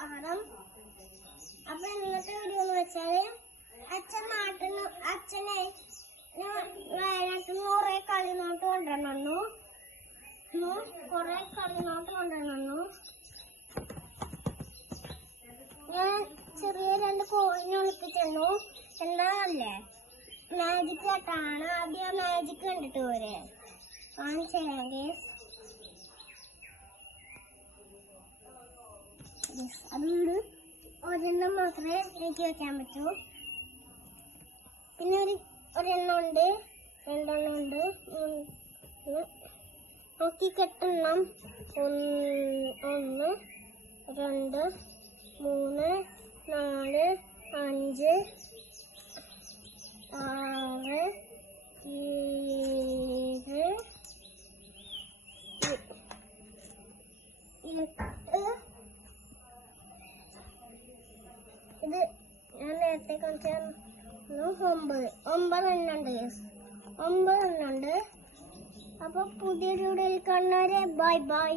സാധനം. അപ്പൊ ഇന്നത്തെ വീഡിയോ എന്ന് വെച്ചാല് അച്ഛനെ വയനാട്ടിൽ നിന്ന് കുറെ കളിനോട്ട് കൊണ്ടുവന്നു. ഞാൻ ചെറിയ 2 കോയിനെ ഒളിപ്പിച്ചു. എന്താണല്ലേ മാജിക് ആയിട്ടാണ്. ആദ്യം മാജിക് കണ്ടിട്ട് പോരെ കാണിച്ചുതരാം ഗേസ്. അതുകൊണ്ട് ഒരെണ്ണം മാത്രമേ എനിക്ക് വെക്കാൻ പറ്റൂ. പിന്നെ ഒരെണ്ണം ഉണ്ട്, 2 എണ്ണം ഉണ്ട്. നോക്കി കെട്ടെണ്ണം 1 2 3 4 5 6 7 8. ഇത് ഞാൻ നേരത്തെ കാണിച്ച 9 എണ്ണം ഉണ്ട്. അപ്പൊ പുതിയ വീഡിയോയിൽ കാണുന്നവരെ ബൈ ബൈ.